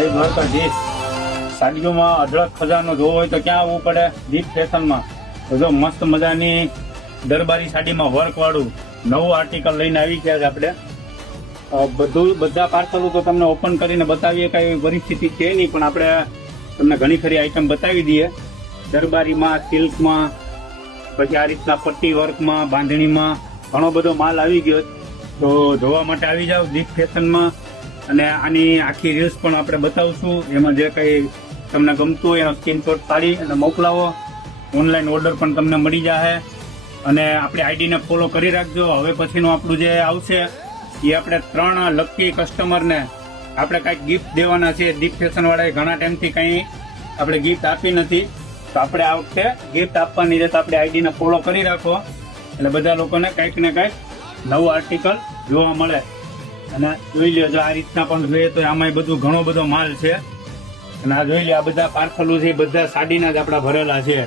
જય દ્વારકાધીશ। સાડીઓમાં અઢળક ખજાનો જોવો હોય તો ક્યાં આવવું પડે? દીપ ફેશનમાં। તો જો મસ્ત મજાની દરબારી સાડીમાં વર્ક વાળું નવું આર્ટિકલ લઈને આવી ગયા છે આપણે। બધા પાર્સલો તો તમને ઓપન કરીને બતાવીએ, કઈ પરિસ્થિતિ છે નહીં, પણ આપણે તમને ઘણી ખરી આઈટમ બતાવી દઈએ। દરબારીમાં, સિલ્કમાં, પછી આ રીતના પટ્ટી વર્કમાં, બાંધણીમાં ઘણો બધો માલ આવી ગયો। તો જોવા માટે આવી જાવ દીપ ફેશનમાં, અને આની આખી રીલ્સ પણ આપણે બતાવશું। એમાં જે કંઈ તમને ગમતું હોય એનો સ્ક્રીનશોટ પાડી અને મોકલાવો। ઓનલાઈન ઓર્ડર પણ તમને મળી જશે, અને આપણી આઈડીને ફોલો કરી રાખજો। હવે પછીનું આપણું જે આવશે એ આપણે 3 લકી કસ્ટમરને આપણે કાંઈક ગિફ્ટ દેવાના છે। દીપ ફેશનવાળાએ ઘણા ટાઈમથી કંઈ આપણે ગિફ્ટ આપી નથી, તો આપણે આ વખતે ગિફ્ટ આપવાની છે। તો આપણે આઈડીને ફોલો કરી રાખો, એટલે બધા લોકોને કંઈક ને કંઈક નવું આર્ટિકલ જોવા મળે। અને જોઈ લો, જો આ રીતના પણ જોઈએ તો આમાં બધું ઘણો બધો માલ છે। અને આ જોઈ લો, આ બધા પાર્સલો છે બધા સાડીના જ આપણા ભરેલા છે।